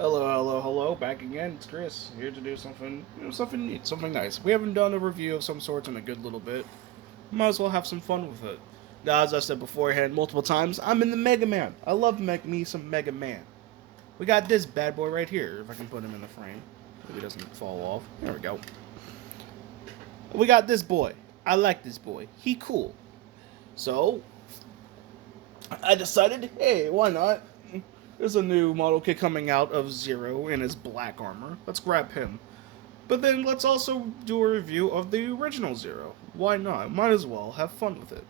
Hello, hello, hello. Back again. It's Chris here to do something, something neat, something nice. We haven't done a review of some sort in a good little bit. Might as well have some fun with it. Now, as I said beforehand multiple times, I'm in the Mega Man. I love me some Mega Man. We got this bad boy right here. If I can put him in the frame, if he doesn't fall off. There we go. We got this boy. I like this boy. He cool. So I decided, hey, why not? There's a new model kit coming out of Zero in his black armor. Let's grab him. But then let's also do a review of the original Zero. Why not? Might as well have fun with it.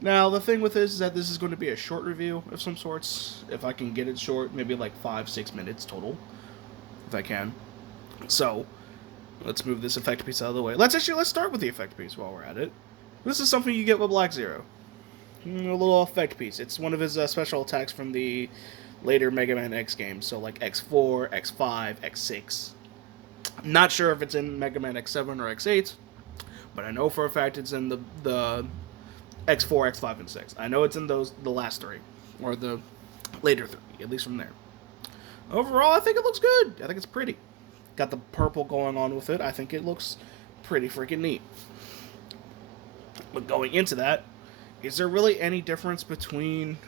Now, the thing with this is that this is going to be a short review of some sorts. If I can get it short, maybe like 5-6 minutes total. If I can. So, let's move this effect piece out of the way. Let's start with the effect piece while we're at it. This is something you get with Black Zero. A little effect piece. It's one of his special attacks from the later Mega Man X games. So like X4, X5, X6. I'm not sure if it's in Mega Man X7 or X8, but I know for a fact it's in the X4, X5, and 6. I know it's in the last three, or the later three, at least from there. Overall, I think it looks good. I think it's pretty. Got the purple going on with it. I think it looks pretty freaking neat. But going into that, is there really any difference between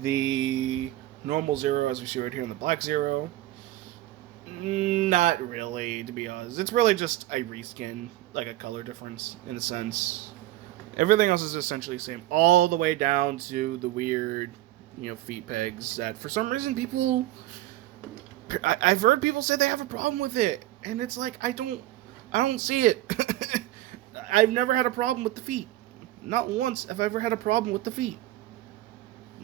the normal Zero, as we see right here, and the Black Zero? Not really, to be honest. It's really just a reskin, like a color difference, in a sense. Everything else is essentially the same, all the way down to the weird, feet pegs that for some reason people... I've heard people say they have a problem with it, and it's like, I don't see it. I've never had a problem with the feet. Not once have I ever had a problem with the feet.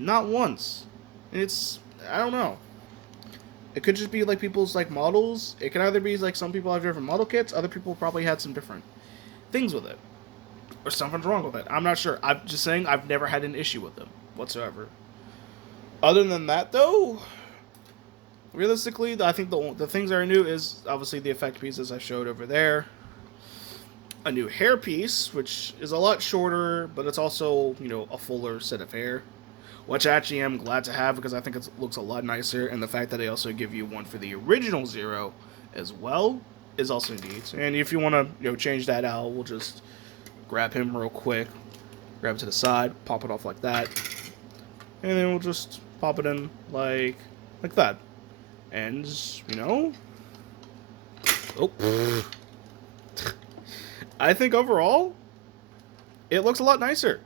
Not once. And I don't know. It could just be like people's like models. It could either be like some people have different model kits, other people probably had some different things with it. Or something's wrong with it. I'm not sure. I'm just saying I've never had an issue with them whatsoever. Other than that though, realistically, I think the things that are new is obviously the effect pieces I showed over there. A new hair piece, which is a lot shorter, but it's also, a fuller set of hair. Which I actually am glad to have because I think it looks a lot nicer, and the fact that they also give you one for the original Zero as well is also neat. And if you want to, change that out, we'll just grab him real quick, grab it to the side, pop it off like that, and then we'll just pop it in like that. And, oh. I think overall, it looks a lot nicer.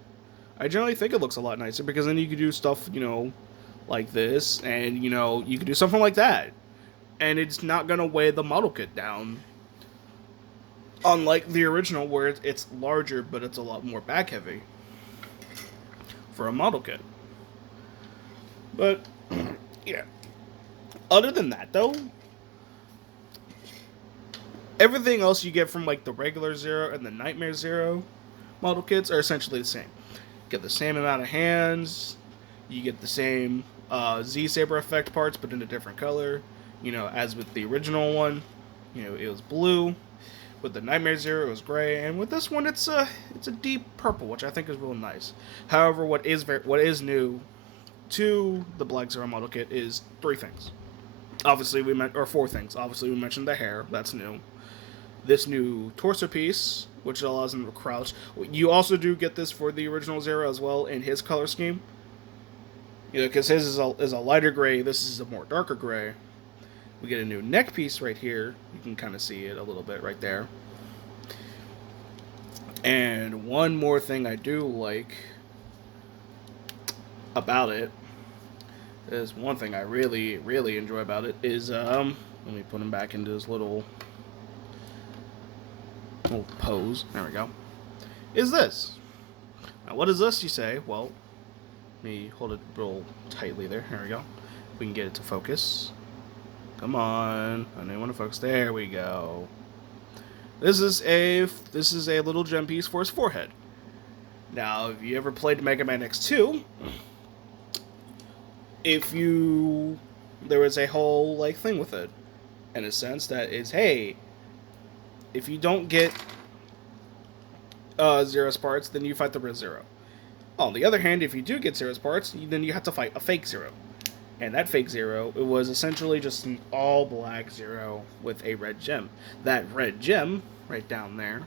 I generally think it looks a lot nicer because then you can do stuff, like this, and, you can do something like that. And it's not going to weigh the model kit down. Unlike the original where it's larger, but it's a lot more back heavy for a model kit. But, yeah. Other than that, though, everything else you get from like the regular Zero and the Nightmare Zero model kits are essentially the same. You get the same amount of hands. You get the same Z-Saber effect parts, but in a different color. As with the original one, it was blue. With the Nightmare Zero, it was gray, and with this one, it's a deep purple, which I think is real nice. However, what is new to the Black Zero model kit is three things. Obviously, four things. Obviously, we mentioned the hair. That's new. This new torso piece, which allows him to crouch. You also do get this for the original Zero as well in his color scheme. Because his is a lighter gray. This is a more darker gray. We get a new neck piece right here. You can kind of see it a little bit right there. And one more thing I do like about it is one thing I really, really enjoy about it is, let me put him back into his little pose. There we go. Is this. Now, what is this, you say? Well, let me hold it real tightly there. There we go. We can get it to focus. Come on. I don't want to focus. There we go. This is a little gem piece for his forehead. Now, if you ever played Mega Man X2, there was a whole like thing with it, in a sense that is, hey, if you don't get Zero's parts, then you fight the real Zero. On the other hand, if you do get Zero's parts, then you have to fight a fake Zero. And that fake zero, it was essentially just an all black zero with a red gem. That red gem, right down there,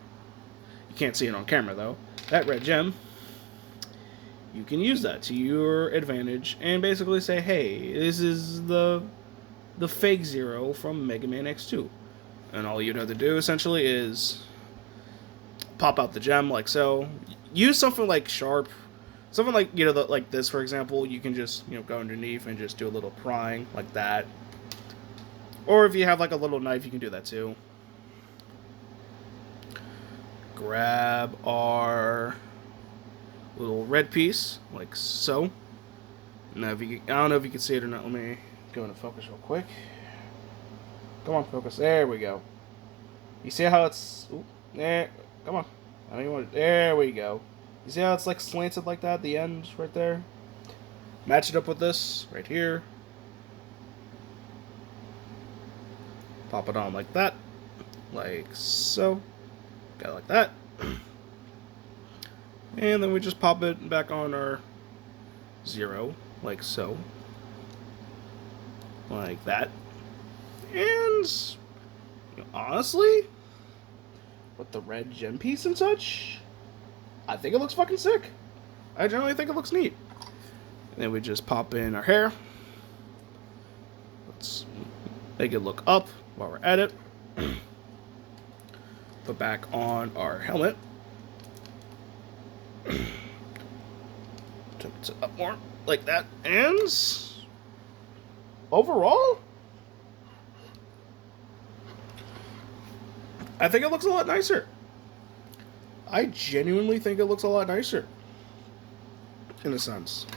you can't see it on camera though, that red gem, you can use that to your advantage and basically say, hey, this is the fake zero from Mega Man X2. And all you'd have to do essentially is pop out the gem like so. Use something like sharp, something like like this for example. You can just go underneath and just do a little prying like that. Or if you have like a little knife, you can do that too. Grab our little red piece like so. Now, if you, I don't know if you can see it or not. Let me go into focus real quick. Come on, focus. There we go. You see how it's... Ooh, there. Come on. I don't even want to... There we go. You see how it's like slanted like that at the end right there? Match it up with this right here. Pop it on like that. Like so. Got it like that. And then we just pop it back on our zero. Like so. Like that. And honestly, with the red gem piece and such, I think it looks fucking sick. I generally think it looks neat. And then we just pop in our hair. Let's make it look up while we're at it. Put back on our helmet. Turn it up more like that. And overall, I think it looks a lot nicer. I genuinely think it looks a lot nicer. In a sense.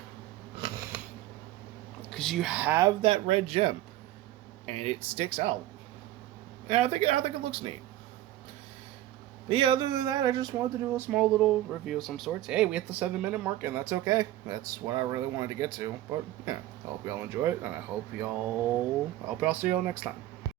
Because you have that red gem. And it sticks out. And I think it looks neat. But yeah, other than that, I just wanted to do a small little review of some sorts. Hey, we hit the 7-minute mark, and that's okay. That's what I really wanted to get to. But yeah, I hope y'all enjoy it, and I hope y'all see y'all next time.